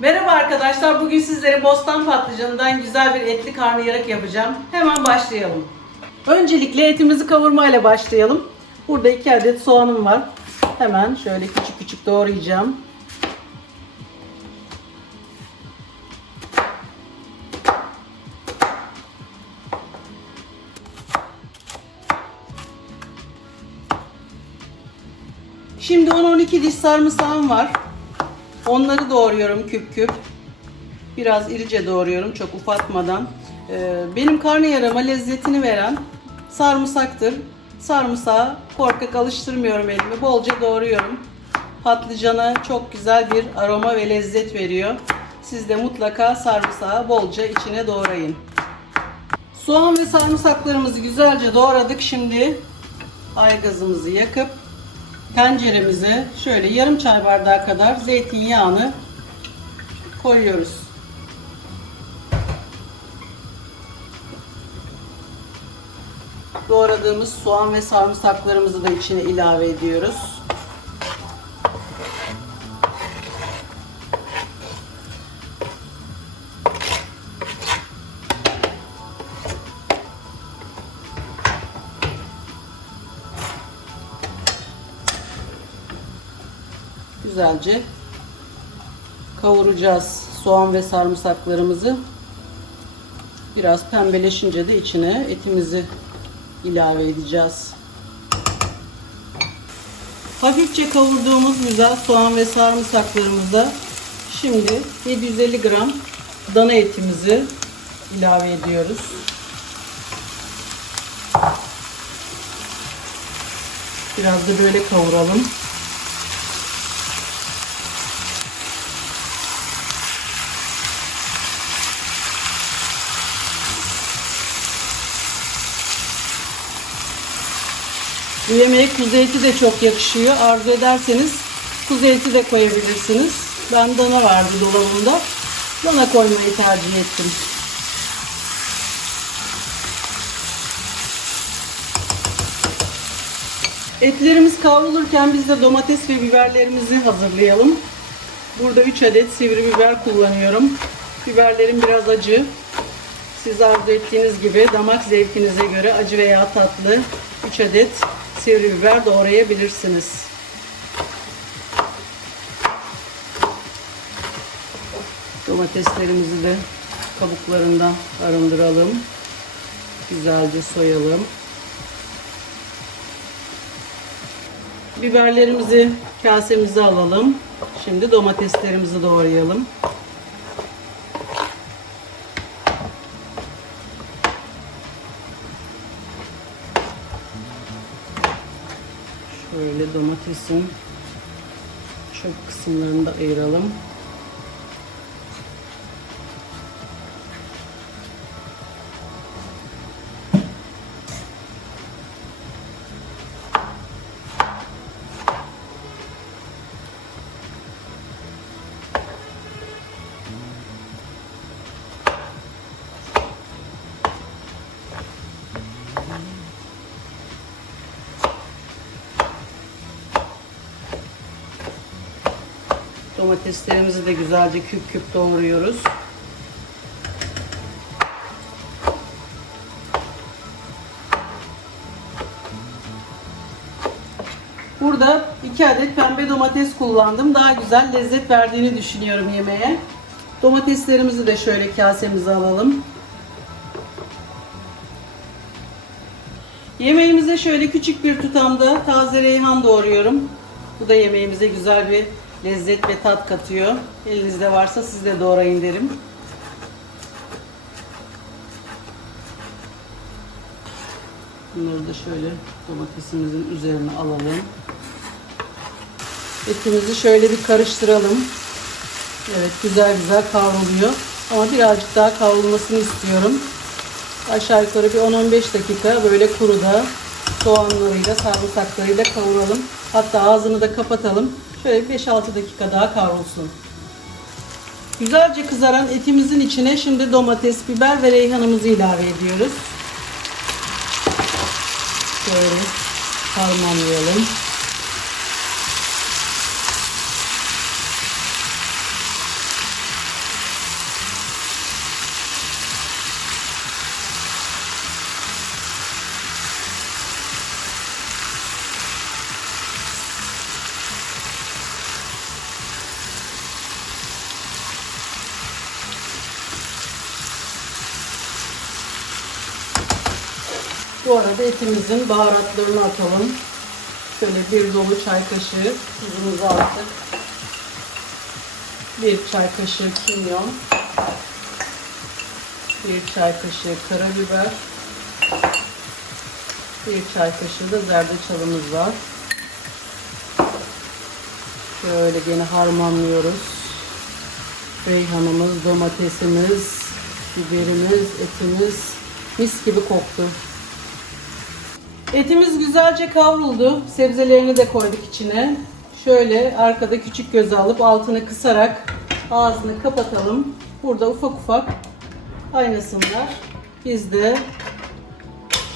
Merhaba arkadaşlar. Bugün sizlere bostan patlıcanından güzel bir etli karnıyarık yapacağım. Hemen başlayalım. Öncelikle etimizi kavurmayla başlayalım. Burada 2 adet soğanım var. Hemen şöyle küçük küçük doğrayacağım. Şimdi 10-12 diş sarımsağım var. Onları doğruyorum küp küp. Biraz irice doğruyorum çok ufatmadan. Ee, benim karnıyarıma lezzetini veren sarımsaktır. Sarımsağı korkak alıştırmıyorum elimi. Bolca doğruyorum. Patlıcana çok güzel bir aroma ve lezzet veriyor. Siz de mutlaka sarımsağı bolca içine doğrayın. Soğan ve sarımsaklarımızı güzelce doğradık. Şimdi aygazımızı yakıp tenceremize şöyle yarım çay bardağı kadar zeytinyağını koyuyoruz. Doğradığımız soğan ve sarımsaklarımızı da içine ilave ediyoruz. Güzelce kavuracağız soğan ve sarımsaklarımızı. Biraz pembeleşince de içine etimizi ilave edeceğiz. Hafifçe kavurduğumuz güzel soğan ve sarımsaklarımıza şimdi 750 gram dana etimizi ilave ediyoruz. Biraz da böyle kavuralım. Bu yemeğe kuzu eti de çok yakışıyor. Arzu ederseniz kuzu eti de koyabilirsiniz. Ben dana vardı dolabımda. Dana koymayı tercih ettim. Etlerimiz kavrulurken biz de domates ve biberlerimizi hazırlayalım. Burada 3 adet sivri biber kullanıyorum. Biberlerim biraz acı. Siz arzu ettiğiniz gibi damak zevkinize göre acı veya tatlı 3 adet sivri biber doğrayabilirsiniz. Domateslerimizi de kabuklarından arındıralım. Güzelce soyalım. Biberlerimizi kasemize alalım. Şimdi domateslerimizi doğrayalım. Şöyle domatesin çöp kısımlarını da ayıralım. Domateslerimizi de güzelce küp küp doğruyoruz. Burada 2 adet pembe domates kullandım. Daha güzel lezzet verdiğini düşünüyorum yemeğe. Domateslerimizi de şöyle kasemize alalım. Yemeğimize şöyle küçük bir tutamda taze reyhan doğruyorum. Bu da yemeğimize güzel bir lezzet ve tat katıyor. Elinizde varsa siz de doğrayın derim. Bunları da şöyle domatesimizin üzerine alalım. Etimizi şöyle bir karıştıralım. Evet güzel güzel kavruluyor. Ama birazcık daha kavrulmasını istiyorum. Aşağı yukarı bir 10-15 dakika böyle kuruda soğanlarıyla, sarımsaklarıyla kavuralım. Hatta ağzını da kapatalım. Şöyle 5-6 dakika daha kavrulsun. Güzelce kızaran etimizin içine şimdi domates, biber ve reyhanımızı ilave ediyoruz. Şöyle harmanlayalım. Bu arada etimizin baharatlarını atalım. Şöyle bir dolu çay kaşığı tuzumuzu attık. Bir çay kaşığı kimyon. Bir çay kaşığı karabiber. Bir çay kaşığı da zerdeçalımız var. Şöyle gene harmanlıyoruz. Reyhanımız, domatesimiz, biberimiz, etimiz mis gibi koktu. Etimiz güzelce kavruldu. Sebzelerini de koyduk içine. Şöyle arkada küçük göz alıp altını kısarak ağzını kapatalım. Burada ufak ufak kaynasınlar. Biz de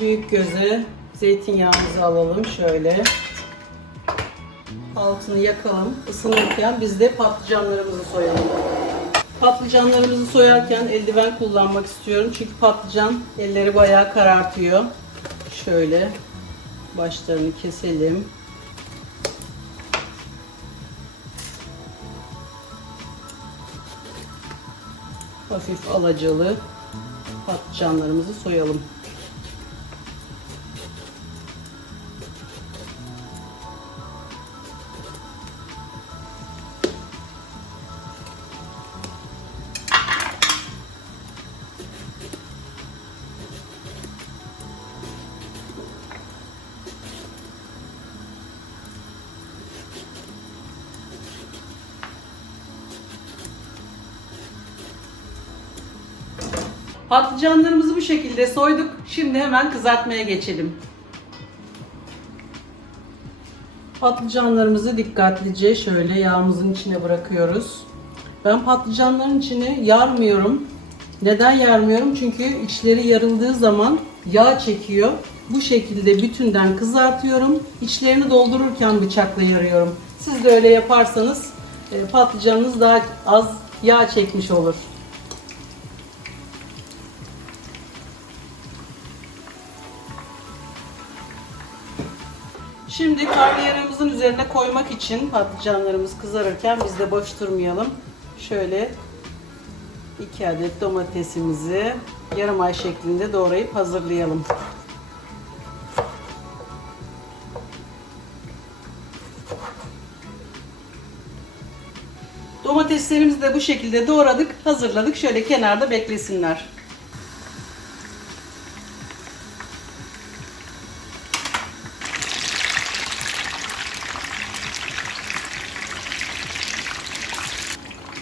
büyük göze zeytinyağımızı alalım şöyle. Altını yakalım. Isınırken biz de patlıcanlarımızı soyalım. Patlıcanlarımızı soyarken eldiven kullanmak istiyorum. Çünkü patlıcan elleri bayağı karartıyor. Şöyle başlarını keselim. Hafif alacalı patlıcanlarımızı soyalım. Patlıcanlarımızı bu şekilde soyduk. Şimdi hemen kızartmaya geçelim. Patlıcanlarımızı dikkatlice şöyle yağımızın içine bırakıyoruz. Ben patlıcanların içine yarmıyorum. Neden yarmıyorum? Çünkü içleri yarıldığı zaman yağ çekiyor. Bu şekilde bütünden kızartıyorum. İçlerini doldururken bıçakla yarıyorum. Siz de öyle yaparsanız e, patlıcanınız daha az yağ çekmiş olur. Şimdi karnıyarımızın üzerine koymak için patlıcanlarımız kızarırken biz de boş durmayalım. Şöyle 2 adet domatesimizi yarım ay şeklinde doğrayıp hazırlayalım. Domateslerimizi de bu şekilde doğradık, hazırladık. Şöyle kenarda beklesinler.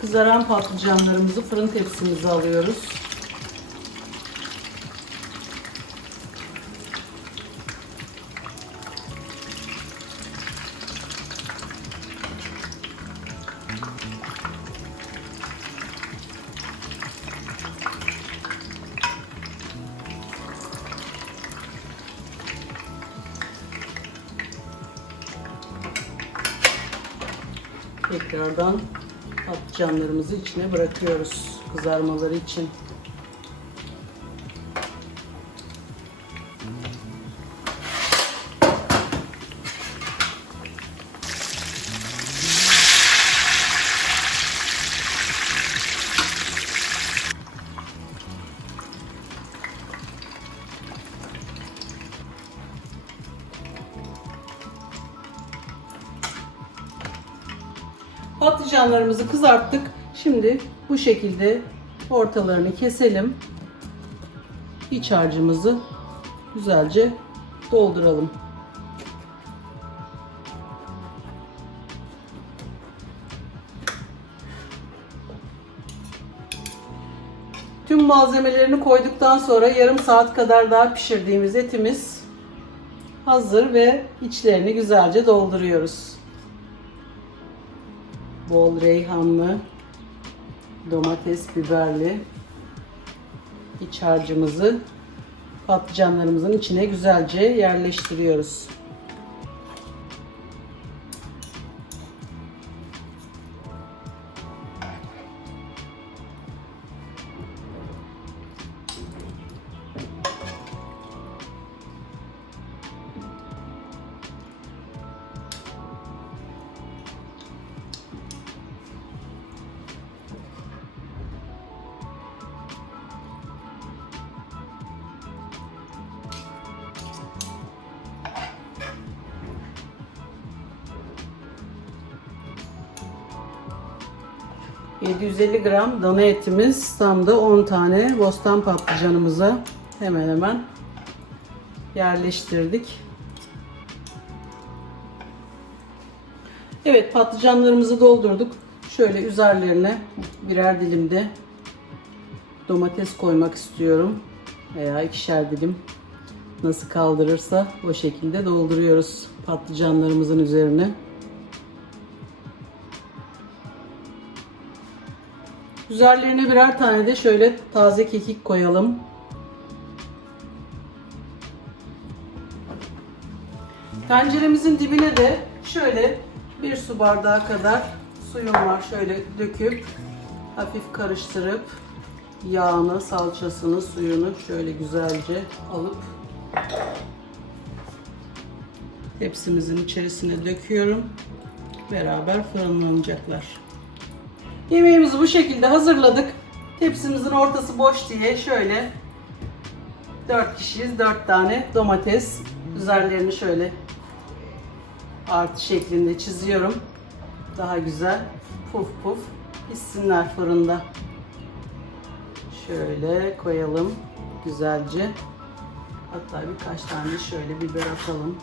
Kızaran patlıcanlarımızı fırın tepsimize alıyoruz. Tekrardan patlıcanlarımızı içine bırakıyoruz kızarmaları için. Patlıcanlarımızı kızarttık. Şimdi bu şekilde ortalarını keselim. İç harcımızı güzelce dolduralım. Tüm malzemelerini koyduktan sonra yarım saat kadar daha pişirdiğimiz etimiz hazır ve içlerini güzelce dolduruyoruz bol reyhanlı, domates, biberli iç harcımızı patlıcanlarımızın içine güzelce yerleştiriyoruz. 750 gram dana etimiz tam da 10 tane bostan patlıcanımıza hemen hemen yerleştirdik. Evet patlıcanlarımızı doldurduk. Şöyle üzerlerine birer dilimde domates koymak istiyorum. Veya ikişer dilim nasıl kaldırırsa o şekilde dolduruyoruz patlıcanlarımızın üzerine. Üzerlerine birer tane de şöyle taze kekik koyalım. Tenceremizin dibine de şöyle bir su bardağı kadar suyum var. Şöyle döküp hafif karıştırıp yağını, salçasını, suyunu şöyle güzelce alıp tepsimizin içerisine döküyorum. Beraber fırınlanacaklar. Yemeğimizi bu şekilde hazırladık. Tepsimizin ortası boş diye şöyle 4 kişiyiz. 4 tane domates. Üzerlerini şöyle artı şeklinde çiziyorum. Daha güzel puf puf pişsinler fırında. Şöyle koyalım güzelce. Hatta birkaç tane şöyle biber atalım.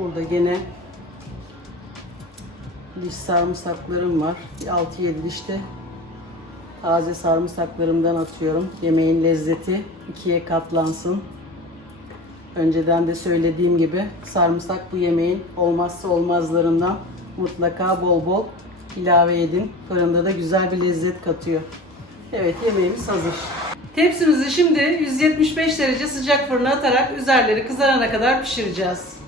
Burada gene diş sarımsaklarım var. Bir 6-7 dişte taze sarımsaklarımdan atıyorum. Yemeğin lezzeti ikiye katlansın. Önceden de söylediğim gibi sarımsak bu yemeğin olmazsa olmazlarından mutlaka bol bol ilave edin. Fırında da güzel bir lezzet katıyor. Evet yemeğimiz hazır. Tepsimizi şimdi 175 derece sıcak fırına atarak üzerleri kızarana kadar pişireceğiz.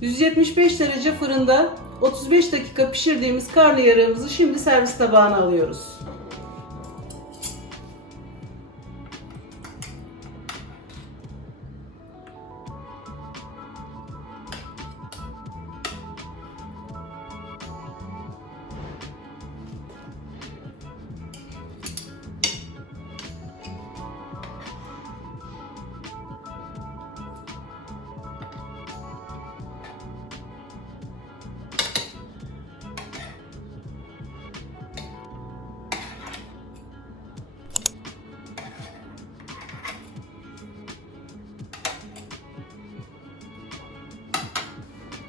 175 derece fırında 35 dakika pişirdiğimiz karnıyarığımızı şimdi servis tabağına alıyoruz.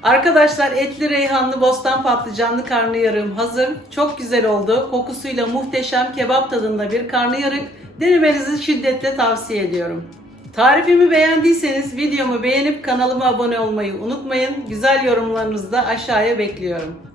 Arkadaşlar etli reyhanlı bostan patlıcanlı karnıyarığım hazır. Çok güzel oldu. Kokusuyla muhteşem kebap tadında bir karnıyarık. Denemenizi şiddetle tavsiye ediyorum. Tarifimi beğendiyseniz videomu beğenip kanalıma abone olmayı unutmayın. Güzel yorumlarınızı da aşağıya bekliyorum.